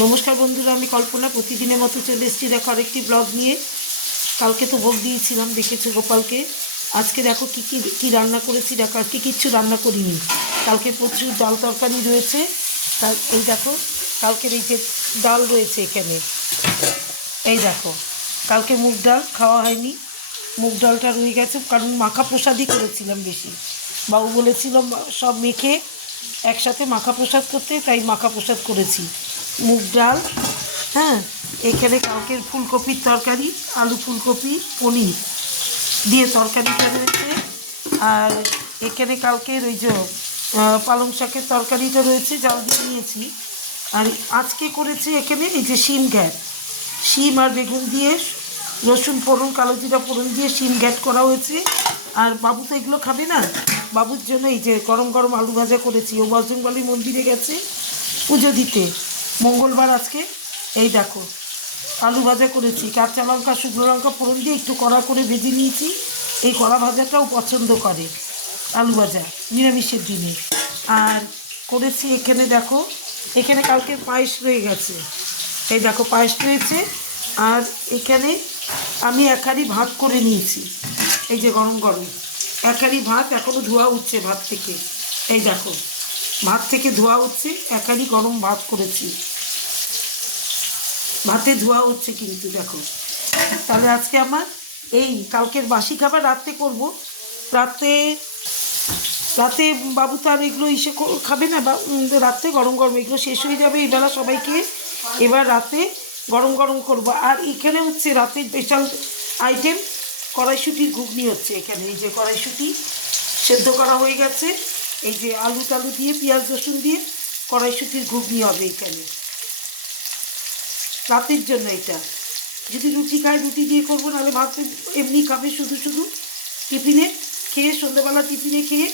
নমস্কার বন্ধুরা, আমি কল্পনা প্রতিদিনের মতো চলে এসেছি দেখো আরেকটি ব্লগ নিয়ে। কালকে তো ভোগ দিয়েছিলাম, দেখেছো গোপালকে। আজকে দেখো কী কী কী রান্না করেছি দেখো। আজকে কিচ্ছু রান্না করিনি, কালকে প্রচুর ডাল তরকারি রয়েছে। তার এই দেখো কালকের এই যে ডাল রয়েছে এখানে, এই দেখো কালকে মুগ ডাল খাওয়া হয়নি, মুগ ডালটা রয়ে গেছে, কারণ মাখা প্রসাদই করেছিলাম বেশি। বাবু বলেছিল সব মেখে একসাথে মাখা প্রসাদ করতে, তাই মাখা প্রসাদ করেছি। মুগ ডাল, হ্যাঁ, এখানে কালকের ফুলকপির তরকারি, আলু ফুলকপি পনির দিয়ে তরকারিটা রয়েছে। আর এখানে কালকের ওই যে পালং শাকের তরকারিটা রয়েছে, জাল দিয়ে নিয়েছি। আর আজকে করেছি এখানে এই যে শিম ঘ্যাট, শিম আর বেগুন দিয়ে রসুন ফোড়ন কালো জিরা ফোড়ন দিয়ে শিম ঘ্যাট করা হয়েছে। আর বাবু তো এগুলো খাবে না, বাবুর জন্য এই যে গরম গরম আলু ভাজা করেছি। ও বজরংবলী মন্দিরে গেছে পুজো দিতে, মঙ্গলবার আজকে। এই দেখো আলু ভাজা করেছি, কাঁচা লঙ্কা শুকনো লঙ্কা ফোড়ন দিয়ে একটু কড়া করে ভেজে নিয়েছি। এই কড়া ভাজাটাও পছন্দ করে আলু ভাজা নিরামিষের দিনে। আর করেছি এখানে দেখো, এখানে কালকে পায়েস রয়ে গেছে, এই দেখো পায়েস রয়েছে। আর এখানে আমি এক হাঁড়ি ভাত করে নিয়েছি, এই যে গরম গরম এক হাঁড়ি ভাত এখনও ধোয়া উঠছে ভাত থেকে। এই দেখো ভাত থেকে ধোয়া উঠছে, এক হাঁড়ি গরম ভাত করেছি, ভাতে ধোয়া হচ্ছে কিন্তু দেখো। তাহলে আজকে আমার এই কালকের বাসি খাবার রাত্রে করব। রাতে রাতে বাবু তো আর এগুলো খাবে না, রাত্রে গরম গরম এগুলো শেষ হয়ে যাবে এবেলা সবাইকে, এবার রাতে গরম গরম করব। আর এখানে হচ্ছে রাতে স্পেশাল আইটেম কড়াইশুঁটির ঘুগনি হচ্ছে এখানে। এই যে কড়াইশুঁটি সেদ্ধ করা হয়ে গেছে, এই যে আলু টালু দিয়ে পেঁয়াজ রসুন দিয়ে কড়াইশুঁটির ঘুগনি হবে এখানে রাতের জন্য। এটা যদি রুটি খায় রুটি দিয়ে করবো, নাহলে ভাত এমনি খাবে শুধু শুধু টিফিনে খেয়ে, সন্ধ্যাবেলা টিফিনে খেয়ে।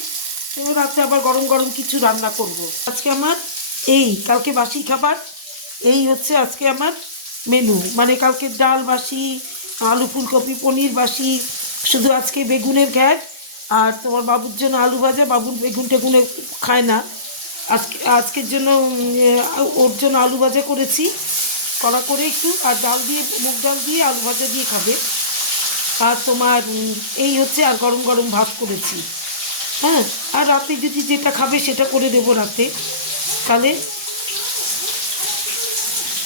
এবার রাতে আবার গরম গরম কিছু রান্না করব। আজকে আমার এই কালকে বাসি খাবার, এই হচ্ছে আজকে আমার মেনু। মানে কালকে ডাল বাসি, আলু ফুলকপি পনির বাসি, শুধু আজকে বেগুনের ঘ্যাট। আর তোমার বাবুর জন্য আলু ভাজা, বাবুর বেগুন টেগুনে খায় না, আজকের জন্য ওর জন্য আলু ভাজা করেছি কড়া করে একটু, আর ডাল দিয়ে মুগ ডাল দিয়ে আলু ভাজা দিয়ে খাবে। আর তোমার এই হচ্ছে, আর গরম গরম ভাত করেছি। হ্যাঁ, আর রাতে যদি যেটা খাবে সেটা করে দেবো রাতে তাহলে।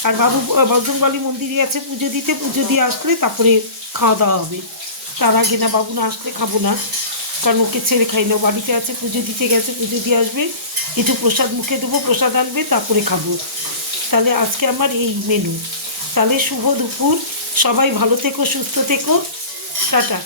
আর বাবু বজরংবলী মন্দিরে আছে পুজো দিতে, পুজো দিয়ে আসলে তারপরে খাওয়া দাওয়া হবে। তার আগে না, বাবু না আসলে খাবো না, কারণ ওকে ছেড়ে খাই না। বাড়িতে আছে, পুজো দিতে গেছে, পুজো দিয়ে আসবে, কিছু প্রসাদ মুখে দেবো, প্রসাদ আনবে, তারপরে খাবো। তাহলে আজকে আমার এই মেনু। তাহলে শুভ দুপুর, সবাই ভালো থেকো, সুস্থ থেকো, টাটা।